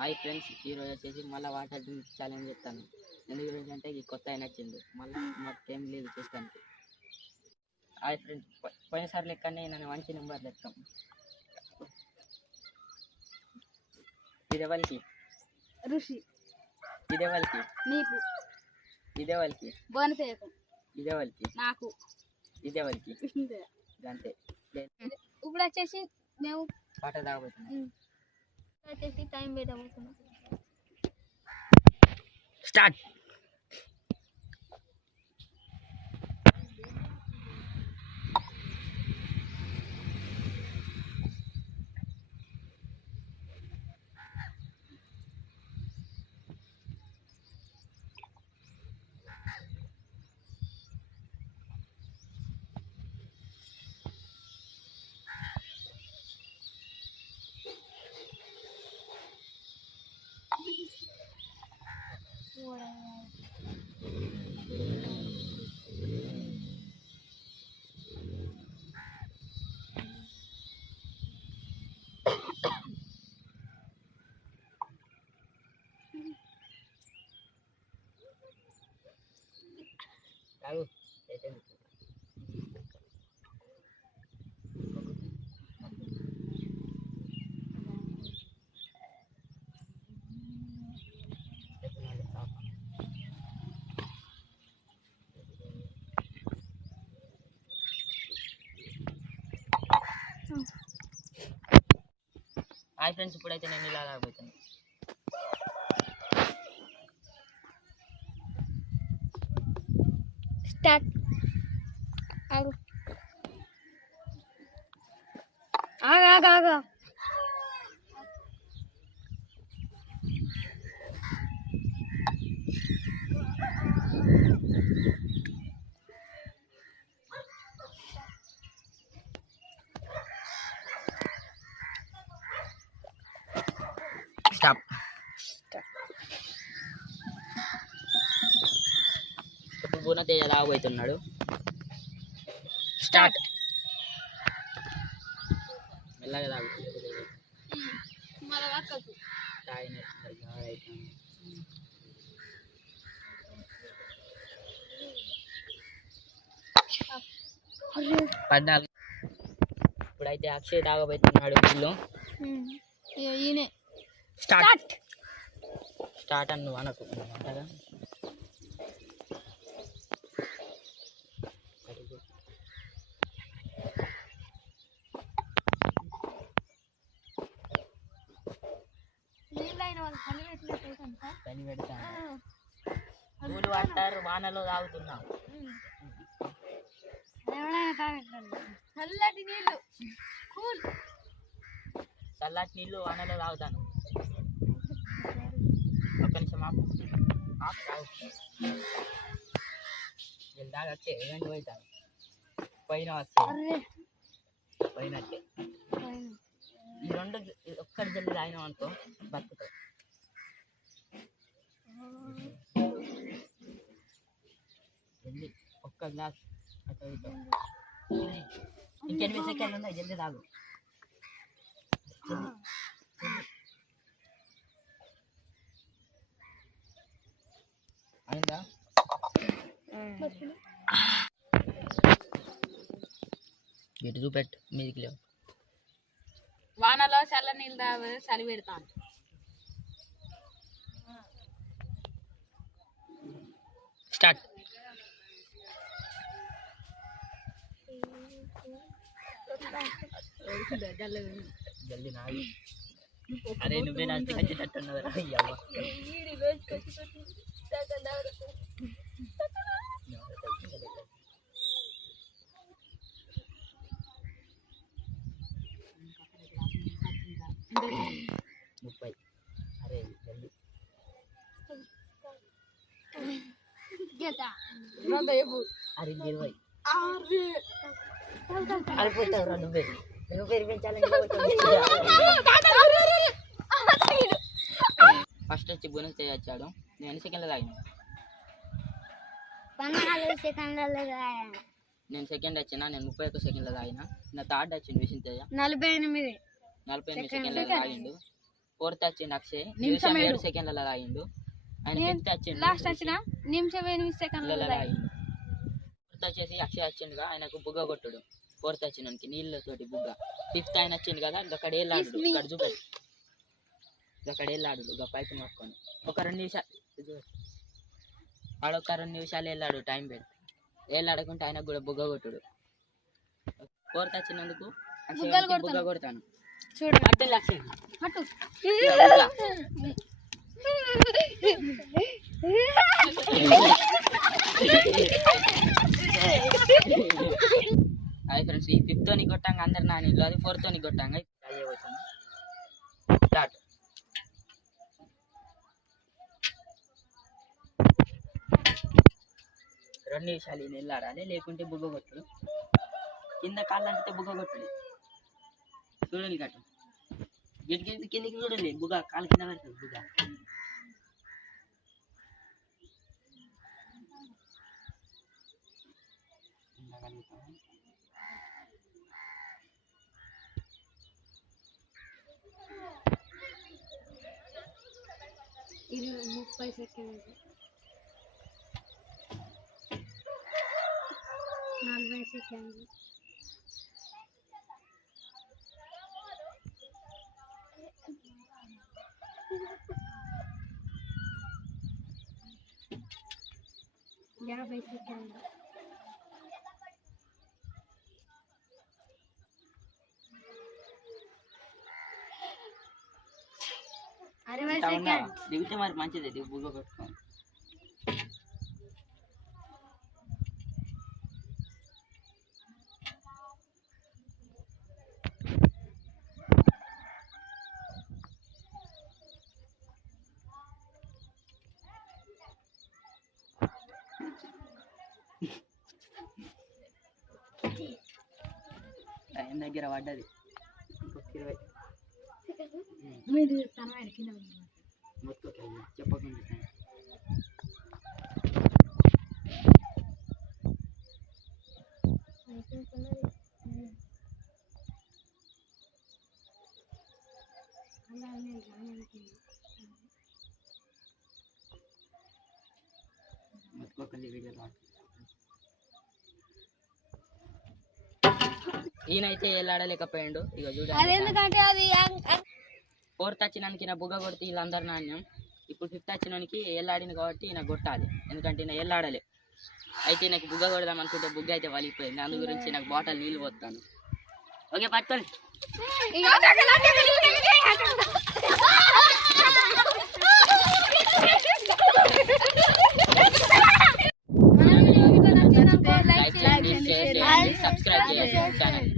Hi friends, ఈరోజు వచ్చేసి మళ్ళీ వాటర్ డ్రింక్ ఛాలెంజ్ చెప్తాను. ఎందుకు అంటే ఇది కొత్త నచ్చింది, మళ్ళీ మాకేం లేదు చూస్తానికి. హాయ్ ఫ్రెండ్స్, పోయినసారి లెక్కనే నన్ను మంచి నెంబర్ లెక్కం. ఇదేవాళ్ళకి ఋషి, ఇదేవాళ్ళకి నీకు, ఇదేవాళ్ళకి బోనసేయకు, ఇదేవాళ్ళకి నాకు, ఇదేవాళ్ళకి విష్ణుదేవ. అంతే. ఇప్పుడు వచ్చేసి మేము వాటర్ తాగబోతున్నాం. వచ్చేసి టైం పెట్టబోతున్నాం. స్టార్ట్. తాగు. హాయ్ ఫ్రెండ్స్, ఇప్పుడైతే నేను ఇలా తాగబోతున్నాను. స్టార్ట్. ఆగు ఆగా ఆగా. స్టాప్. ఇప్పుడు పూర్ణతేజ తాగబోతున్నాడు. స్టార్ట్. మెల్లగా తాగు. పద్నాలుగు. ఇప్పుడైతే అక్షయ్ తాగబోతున్నాడు. వీళ్ళు ఈయనే. స్టార్ట్. స్టార్ట్ అని నువ్వు అనకు అంటగా. పని పెడతాను. పూలు పట్టారు, వానలో తాగుతున్నాం. చల్లటి నీళ్ళు, కూల్ చల్లటి నీళ్ళు వానలో తాగుతాను. ఒక్క నిమిషం ఆపు. తాగచ్చే ఏమంటే పోతాను. పైన వస్తే పోయినట్టే. ఈ రెండు ఒక్కటి జల్లి తాగినాం అనుకో బతుకుతావు. జల్ది ఒక్క గ్లాస్ ఇంకెనిమిది సెకండ్లు ఉన్నాయి. జల్ది తాగు. అయిందా? ఇటు చూపెట్టు, మీదికి లేవు. వానలో చల్ల నీళ్ళు తాగు, చలి పెడతాను. స్టార్ట్. జల్దీ నాగి. అరే నువ్వే నాస్తి కచ్చేటట్టున్నావు. ముప్పై. అరే జల్దీ. అరే 20. అరిపోతావురా నువ్వే. ఫస్ట్ వచ్చి బోనస్ చేయొచ్చాడు. నేను ఎన్ని సెకండ్లు తాగిన? 14 సెకండ్లలో. నేను సెకండ్ వచ్చిన, నేను 31 సెకండ్లు తాగిన. నా థర్డ్ వచ్చింది విష్ణు తేజ 48 సెకండ్లు తాగిండు. ఫోర్త్ వచ్చిండు అక్షయ్ నిమిషం 7 సెకండ్లలో లాగిండు. ఆయన ఫిఫ్త్ వచ్చిండు లాస్ట్ వచ్చిన నిమిషం 8 సెకండ్లలో లాగిండు. ఫోర్త్ వచ్చేసి అక్షయ్ వచ్చిండుగా, ఆయనకు బుగ్గ కొట్టుడు. ఫోర్త్ వచ్చినానికి నీళ్ళతోటి బుగ్గ. ఫిఫ్త్ ఆయన వచ్చింది కదా, అక్కడ వెళ్ళాడు, ఇక్కడ చూపెట్టు, అక్కడ వెళ్ళాడు ఇక పైపు పట్టుకొని ఒక 2 నిమిషాలు ఆడొక 2 నిమిషాలు వెళ్ళాడు టైం పెట్టి. వెళ్ళాడకుంటే ఆయనకు కూడా బుగ్గ కొట్టుడు. ఫోర్త్ వచ్చినందుకు బుగ్గ కొడతాను చూడు అక్షయ్ అటు హాయ్ ఫ్రెండ్స్, ఈ 5th తోని కొట్టాక అందరు నా నీళ్ళు, అది 4th తోని కొట్టాక స్టార్ట్. రెండు నిమిషాలు ఈయన వెళ్ళాడాలి, లేకుంటే బుగ్గ కొట్టుడు. కింద కాళ్ళు అంటే బుగ్గ కొట్టుడు. చూడాలి గట్ట కిందకి చూడాలి, బుగ్గ కాలు కింద పెడుతుంది బుగ్గ. ఇది 30 సెకండ్లు 40 సెకండ్లు యాభై సెకండ్లు 60 సెకండ్లు దిగితే మరి మంచిది, దిగు బుగ్గ పెట్టుకోండి. టైం దగ్గర పడ్డది, ఇంకొక 20 మీరు తర్వాత కింద మొత్తం చెప్పకుండా. ఈయనైతే వెళ్ళాడలేకపోయాడు. ఇక చూడండి, ఎందుకంటే అది 4th వచ్చినానికి నా బుగ్గ కొడితే వీళ్ళందరు నాణ్యం. ఇప్పుడు 5th వచ్చినానికి వెళ్ళాడిన కాబట్టి ఈయన కొట్టాలి, ఎందుకంటే ఈయన వెళ్ళాడలే. అయితే నాకు బుగ్గ కొడదాం అనుకుంటే బుగ్గ అయితే వలిగిపోయింది, అందు గురించి నాకు బాటిల్ నీళ్ళు పోతాను. ఓకే పట్టుకోండి. లైక్ చేయండి, షేర్ చేయండి, సబ్స్క్రైబ్ చేయండి ఛానల్.